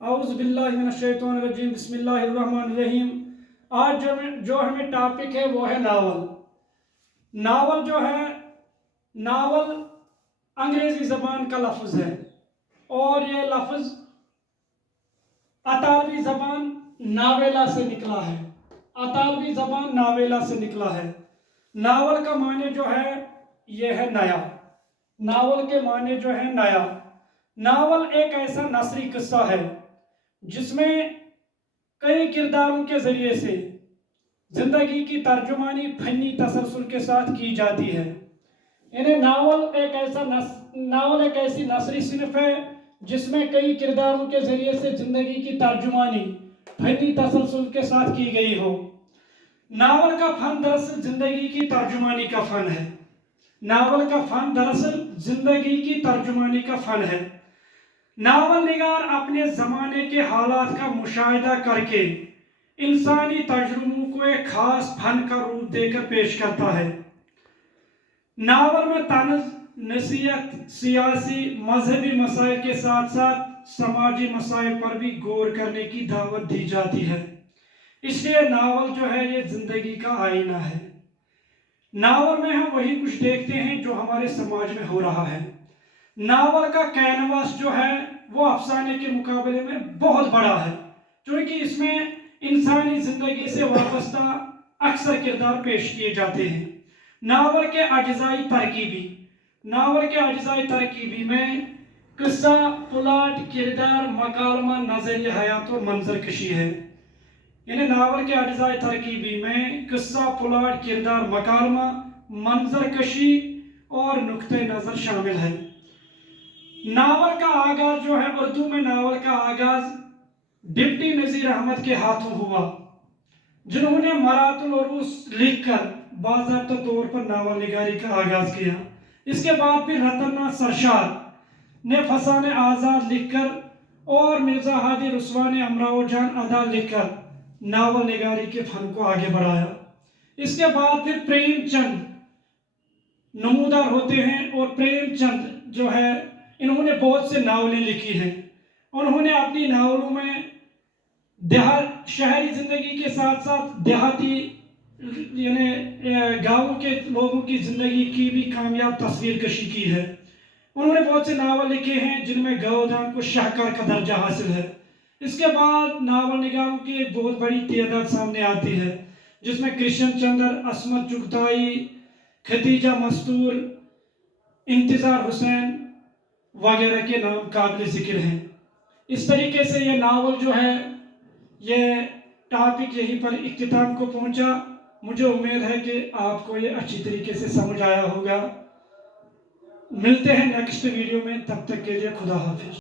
اعوذ باللہ من الشیطان الرجیم بسم اللہ الرحمن الرحیم۔ آج جو ہمیں ٹاپک ہے وہ ہے ناول۔ ناول جو ہے، ناول انگریزی زبان کا لفظ ہے اور یہ لفظ اطالوی زبان ناویلا سے نکلا ہے۔ اطالوی زبان ناویلا سے نکلا ہے۔ ناول کا معنی جو ہے یہ ہے نیا۔ ناول کے معنی جو ہے نیا۔ ناول ایک ایسا نثری قصہ ہے جس میں کئی کرداروں کے ذریعے سے زندگی کی ترجمانی فنی تسلسل کے ساتھ کی جاتی ہے۔ یعنی ناول ایک ایسی نثری صنف ہے جس میں کئی کرداروں کے ذریعے سے زندگی کی ترجمانی فنی تسلسل کے ساتھ کی گئی ہو۔ ناول کا فن دراصل زندگی کی ترجمانی کا فن ہے۔ ناول کا فن دراصل زندگی کی ترجمانی کا فن ہے۔ ناول نگار اپنے زمانے کے حالات کا مشاہدہ کر کے انسانی تجربوں کو ایک خاص فن کا روپ دے کر پیش کرتا ہے۔ ناول میں طنز، نصیحت، سیاسی، مذہبی مسائل کے ساتھ ساتھ سماجی مسائل پر بھی غور کرنے کی دعوت دی جاتی ہے۔ اس لیے ناول جو ہے یہ زندگی کا آئینہ ہے۔ ناول میں ہم وہی کچھ دیکھتے ہیں جو ہمارے سماج میں ہو رہا ہے۔ ناول کا کینواس جو ہے وہ افسانے کے مقابلے میں بہت بڑا ہے، کیونکہ اس میں انسانی زندگی سے وابستہ اکثر کردار پیش کیے جاتے ہیں۔ ناول کے اجزائی ترکیبی میں قصہ، پلاٹ، کردار، مکالمہ، نظریہ حیات اور منظر کشی ہے۔ یعنی ناول کے اجزائی ترکیبی میں قصہ، پلاٹ، کردار، مکالمہ، منظر کشی اور نقطہ نظر شامل ہے۔ ناول کا آغاز جو ہے، اردو میں ناول کا آغاز ڈپٹی نذیر احمد کے ہاتھوں ہوا، جنہوں نے مرات العروس لکھ کر باضابطہ طور پر ناول نگاری کا آغاز کیا۔ اس کے بعد پھر رتن ناتھ سرشار نے فسانہ آزاد لکھ کر اور مرزا ہادی رسوا نے امراؤ جان ادا لکھ کر ناول نگاری کے فن کو آگے بڑھایا۔ اس کے بعد پھر پریم چند نمودار ہوتے ہیں، اور پریم چند جو ہے انہوں نے بہت سے ناولیں لکھی ہیں۔ انہوں نے اپنی ناولوں میں شہری زندگی کے ساتھ ساتھ دیہاتی یعنی گاؤں کے لوگوں کی زندگی کی بھی کامیاب تصویر کشی کی ہے۔ انہوں نے بہت سے ناول لکھے ہیں جن میں گودان کو شاہکار کا درجہ حاصل ہے۔ اس کے بعد ناول نگاروں کی ایک بہت بڑی تعداد سامنے آتی ہے، جس میں کرشن چندر، عصمت چغتائی، ختیجہ مستور، انتظار حسین وغیرہ کے نام قابل ذکر ہیں۔ اس طریقے سے یہ ناول جو ہے یہ ٹاپک یہیں پر اختتام کو پہنچا۔ مجھے امید ہے کہ آپ کو یہ اچھی طریقے سے سمجھ آیا ہوگا۔ ملتے ہیں نیکسٹ ویڈیو میں، تب تک کے لیے خدا حافظ۔